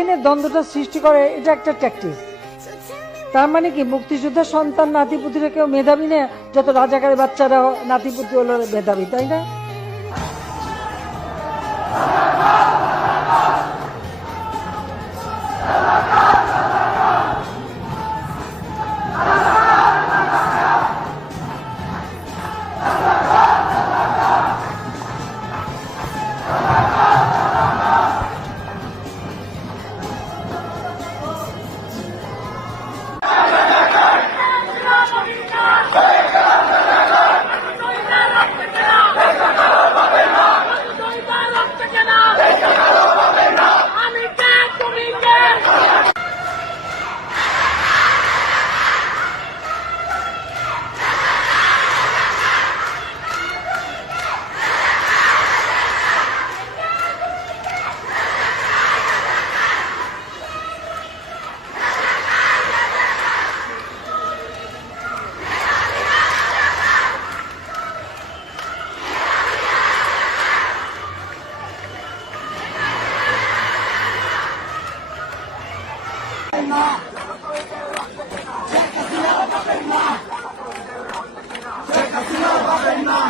এখানে দ্বন্দ্বটা সৃষ্টি করে, এটা একটা ট্যাকটিস। তার মানে কি মুক্তিযোদ্ধার সন্তান নাতিপুতিরা কেউ মেধাবী না, যত রাজাকারের বাচ্চারা নাতিপুতি হলো মেধাবী, তাই না? না